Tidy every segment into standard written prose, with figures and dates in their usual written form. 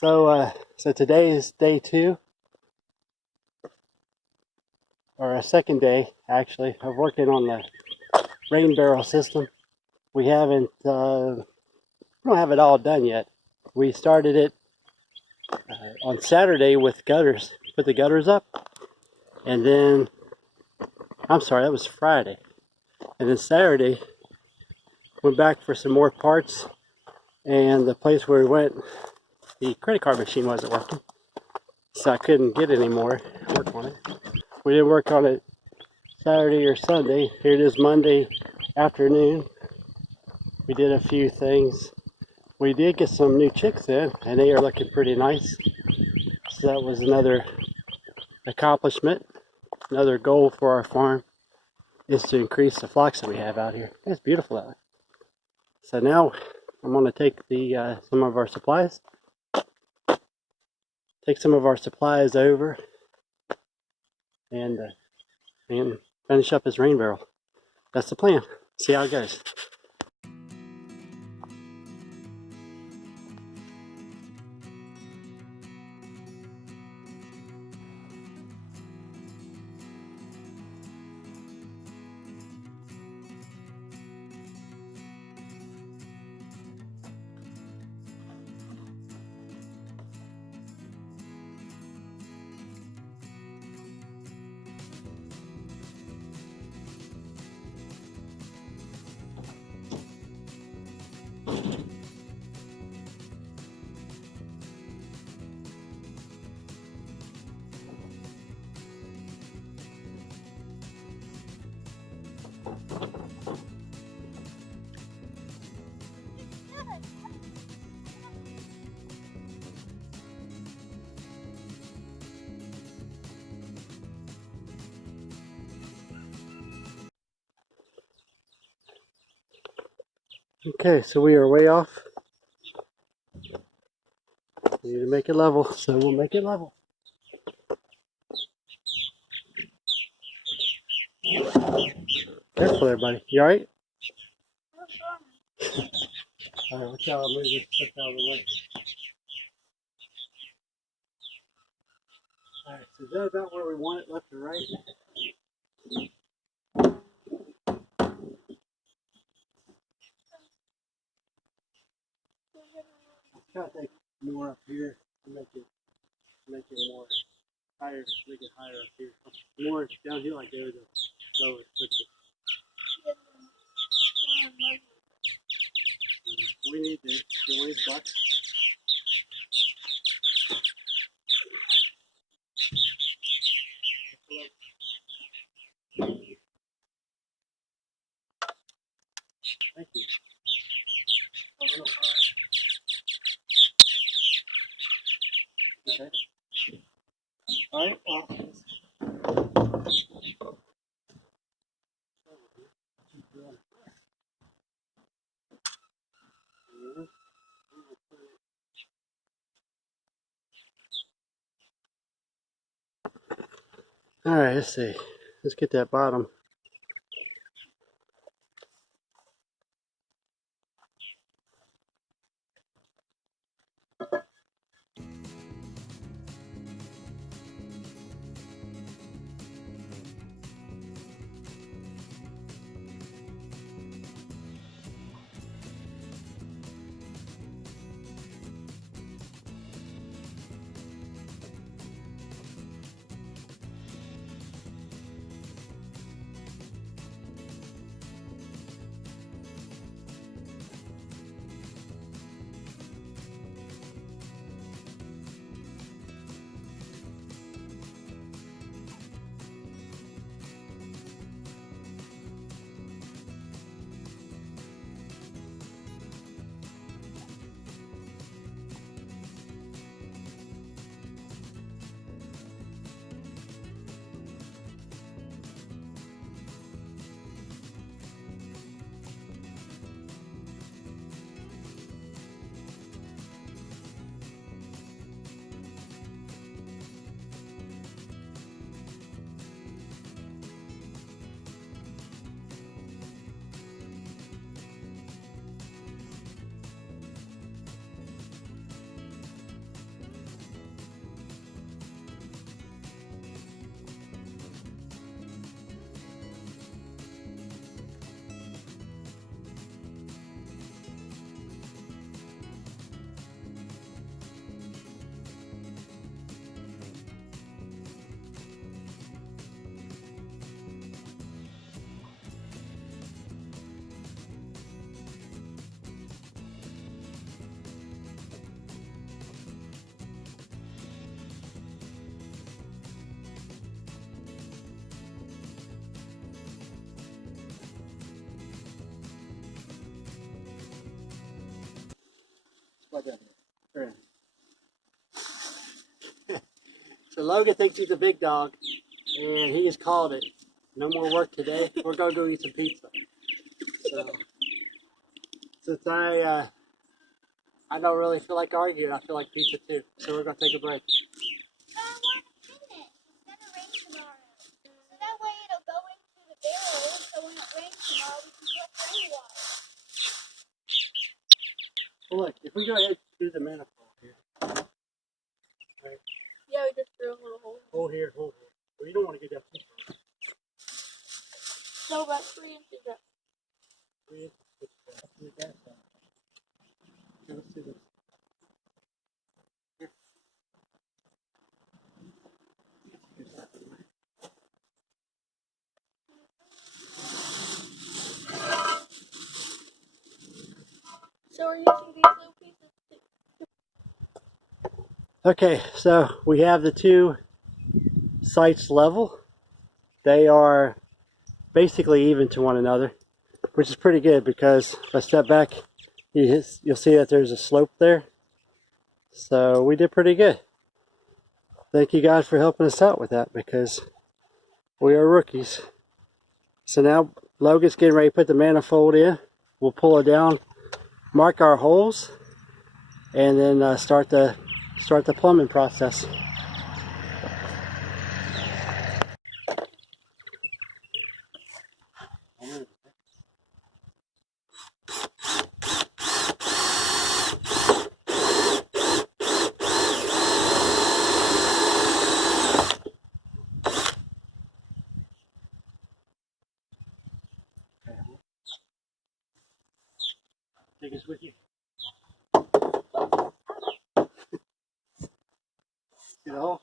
So today is day 2, or a second day actually, of working on the rain barrel system. We don't have it all done yet. We started it on Saturday with gutters, put the gutters up, and then, I'm sorry, that was Friday. And then Saturday, went back for some more parts, and the place where we went, the credit card machine wasn't working, so I couldn't get any more work on it. We didn't work on it Saturday or Sunday. Here it is Monday afternoon. We did a few things. We did get some new chicks in, and they are looking pretty nice. So that was another accomplishment. Another goal for our farm is to increase the flocks that we have out here. It's beautiful out there. So now I'm going to take some of our supplies. Take some of our supplies over and finish up his rain barrel. That's the plan. See how it goes. Okay, so we are way off. We need to make it level, so we'll make it level. Careful there, buddy. You alright? Alright, watch out. I'll move this stuff out of the way. Alright, so is that about where we want it, left or right? Try to take more up here to make it more higher, make it higher up here. More downhill I go, the lower it puts it. We need to go in flux. Thank you. Okay. All right. All right. Let's see. Let's get that bottom. So Logan thinks he's a big dog, and he just called it. No more work today. We're gonna go eat some pizza. So since I don't really feel like arguing, I feel like pizza too. So we're gonna take a break. I want to finish. It's gonna rain tomorrow. So that way it'll go into the barrel, so when it rains tomorrow we can collect rainwater. Well, look, if we go ahead and do the manifold here. Right. Yeah, we just threw a little hole. Hold here, hold here. Well, you don't want to get that too far. So about 3 inches up. 3 inches. Do that side. Okay, let's do this. Here. So we're using these little pieces too. Okay, so we have the two sites level. They are basically even to one another, which is pretty good because if I step back, you'll see that there's a slope there. So we did pretty good. Thank you guys for helping us out with that because we are rookies. So now Logan's getting ready to put the manifold in. We'll pull it down, mark our holes, and then start the plumbing process. Take us with you. See the hole?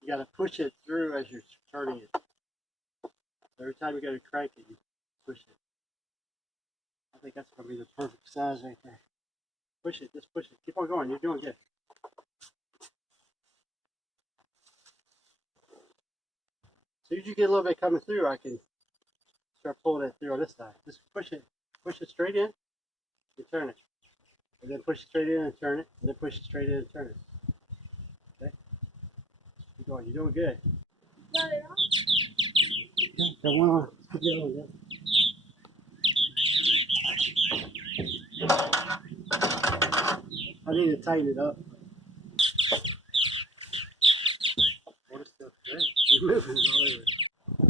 You got to push it through as you're turning it. Every time you go to crank it, you push it. I think that's going to be the perfect size right there. Push it, just push it. Keep on going, you're doing good. As soon as you get a little bit coming through, I can start pulling it through on this side. Just push it straight in and turn it. And then push it straight in and turn it. And then push it straight in and turn it. Okay? Keep going, you're doing good. Got it on? Yeah, got one on. Keep going, yeah. I need to tighten it up. You're moving all over.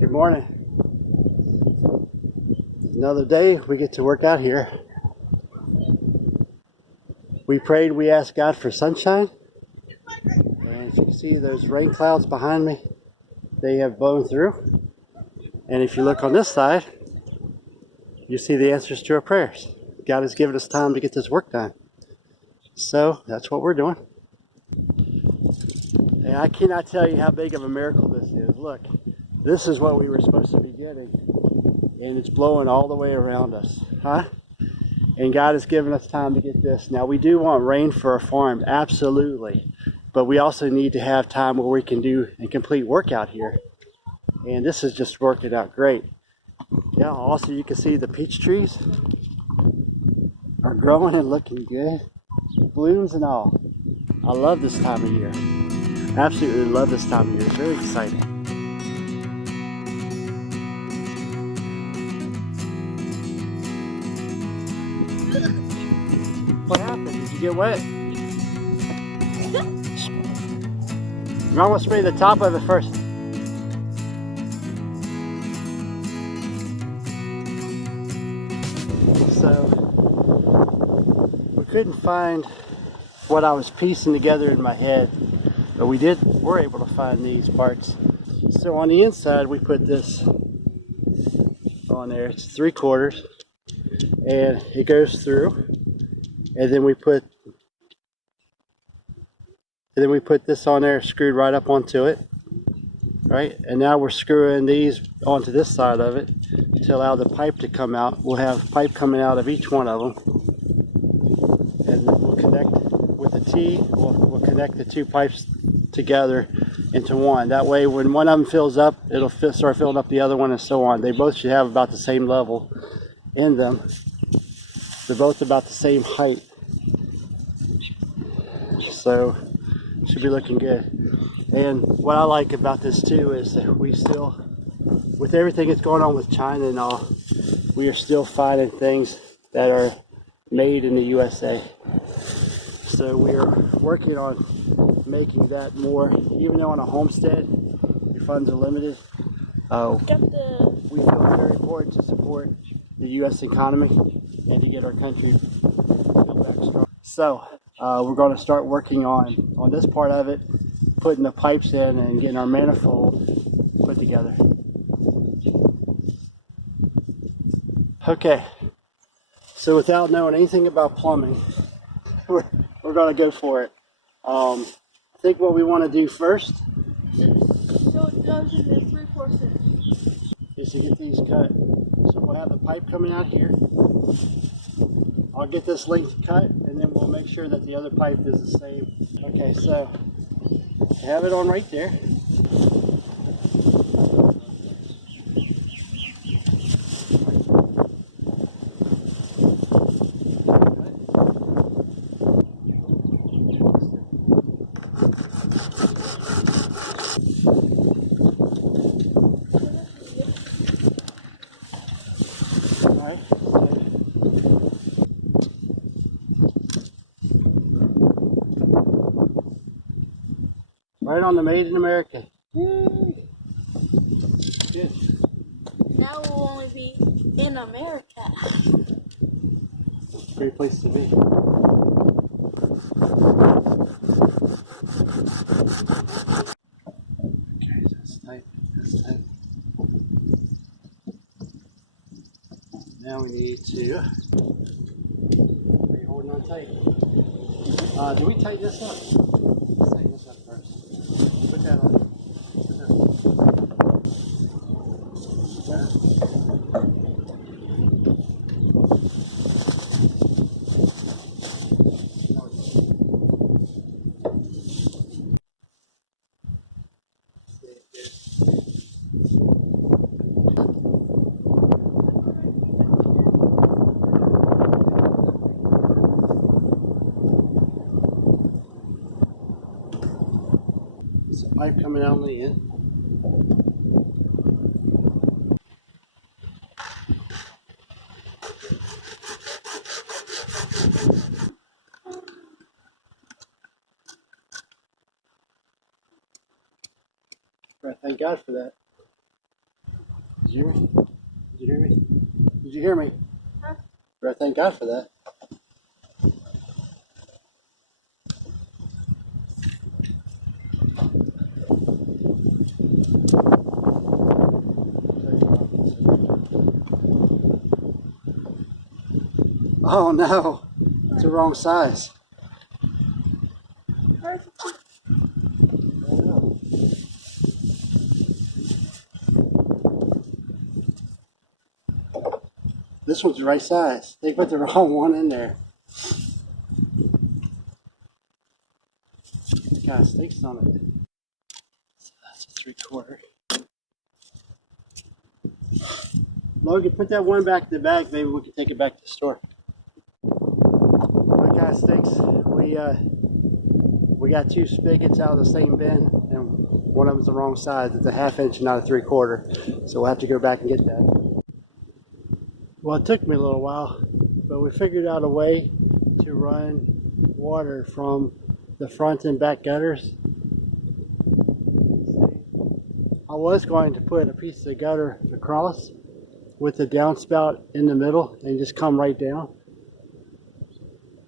Good morning. Another day we get to work out here. We prayed, we asked God for sunshine. And if you can see those rain clouds behind me, they have blown through. And if you look on this side, you see the answers to our prayers. God has given us time to get this work done. So that's what we're doing. And I cannot tell you how big of a miracle this is. Look, this is what we were supposed to be getting. And it's blowing all the way around us. Huh? And God has given us time to get this. Now, we do want rain for our farm, absolutely. But we also need to have time where we can do a complete workout here. And this is just working out great. Yeah, also you can see the peach trees are growing and looking good. Blooms and all. I love this time of year. Absolutely love this time of year. It's very exciting. What happened? Did you get wet? You might want to spray the top of it first. So, we couldn't find what I was piecing together in my head, but we're able to find these parts. So on the inside, we put this on there. It's 3/4, and it goes through. And then we put this on there, screwed right up onto it, right? And now we're screwing these onto this side of it to allow the pipe to come out. We'll have pipe coming out of each one of them, and we'll connect with the T. We'll connect the two pipes together into one. That way, when one of them fills up, it'll start filling up the other one, and so on. They both should have about the same level in them. They're both about the same height. So should be looking good. And what I like about this too is that we still, with everything that's going on with China and all, we are still finding things that are made in the USA. So we are working on making that more, even though on a homestead, your funds are limited. We feel it's very important to support the U.S. economy and to get our country built back strong. So we're going to start working on this part of it, putting the pipes in and getting our manifold put together. Okay, so without knowing anything about plumbing, we're going to go for it. I think what we want to do first So it goes into 3/4 inch. is to get these cut. So we'll have the pipe coming out here. I'll get this length cut and then we'll make sure that the other pipe is the same. Okay, so I have it on right there. Right on the Made in America. Yay. Good. Now we'll only be in America. Great place to be. Okay, that's tight. That's tight. Now we need to. Are you holding on tight? Do we tighten this up? Let's tighten this up first. Put that on. Put that on. There's a pipe coming out on the end. Thank God for that. Did you hear me? Did you hear me? Did you hear me? Huh? Thank God for that. Oh no, it's the wrong size. This one's the right size. They put the wrong one in there. It's got stakes on it. So that's a 3/4. Logan, put that one back in the bag. Maybe we can take it back to the store. Alright guys, stakes. We got two spigots out of the same bin, and one of them's the wrong size. It's a 1/2 inch, not a 3/4. So we'll have to go back and get that. Well, it took me a little while, but we figured out a way to run water from the front and back gutters. I was going to put a piece of gutter across with the downspout in the middle and just come right down.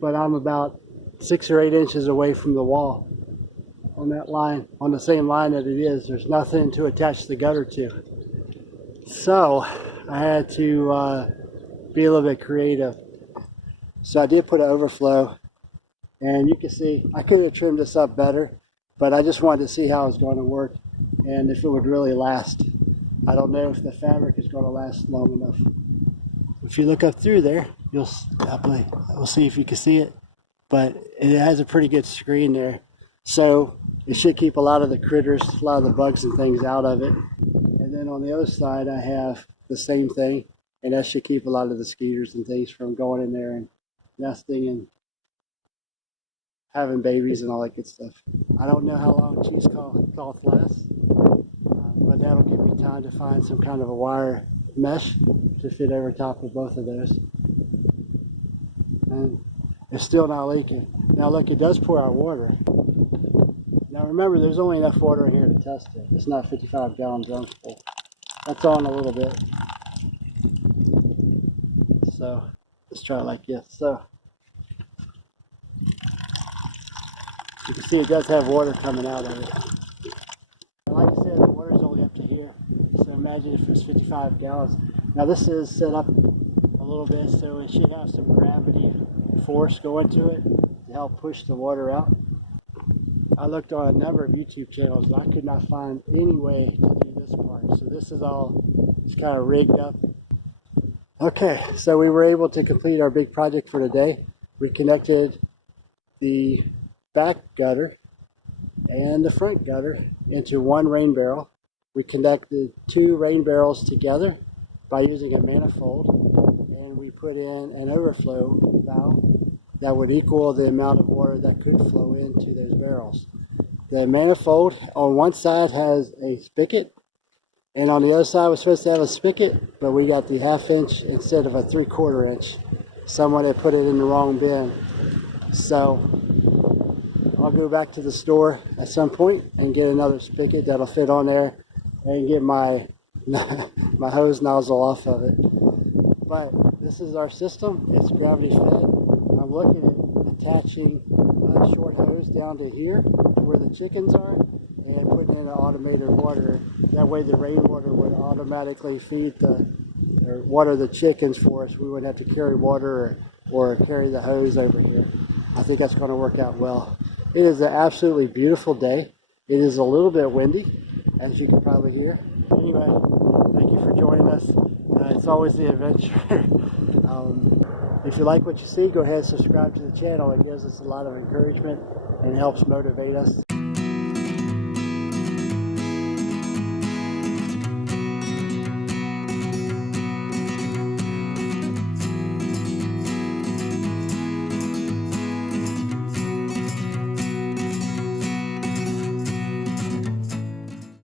But I'm about 6 or 8 inches away from the wall on that line, on the same line that it is. There's nothing to attach the gutter to. So I had to be a little bit creative. So I did put an overflow, and you can see I could have trimmed this up better, but I just wanted to see how it was going to work and if it would really last. I don't know if the fabric is going to last long enough. If you look up through there, we'll see if you can see it, but it has a pretty good screen there. So it should keep a lot of the critters, a lot of the bugs and things out of it. And then on the other side, I have the same thing. And that should keep a lot of the skeeters and things from going in there and nesting. And having babies and all that good stuff. I don't know how long cheesecloth lasts, but that'll give me time to find some kind of a wire mesh to fit over top of both of those. And it's still not leaking. Now look, it does pour out water. Now remember, there's only enough water in here to test it. It's not 55 gallon drum full. That's on a little bit. So let's try it like this. So you can see it does have water coming out of it. Like I said, the water's only up to here. So imagine if it's 55 gallons. Now this is set up a little bit, so it should have some gravity force going to it to help push the water out. I looked on a number of YouTube channels and I could not find any way to do this part. So this is all just kind of rigged up. Okay, so we were able to complete our big project for today. We connected the back gutter and the front gutter into one rain barrel. We connected 2 rain barrels together by using a manifold, and we put in an overflow valve that would equal the amount of water that could flow into those barrels. The manifold on one side has a spigot, and on the other side was supposed to have a spigot, but we got the 1/2 inch instead of a 3/4 inch. Someone had put it in the wrong bin. So I'll go back to the store at some point and get another spigot that'll fit on there and get my my hose nozzle off of it. But this is our system. It's gravity fed. I'm looking at attaching a short hose down to here where the chickens are and putting in an automated water. That way the rainwater would automatically feed or water the chickens for us. We wouldn't have to carry water or carry the hose over here. I think that's going to work out well. It is an absolutely beautiful day. It is a little bit windy, as you can probably hear. Anyway, thank you for joining us. It's always the adventure. If you like what you see, go ahead and subscribe to the channel. It gives us a lot of encouragement and helps motivate us.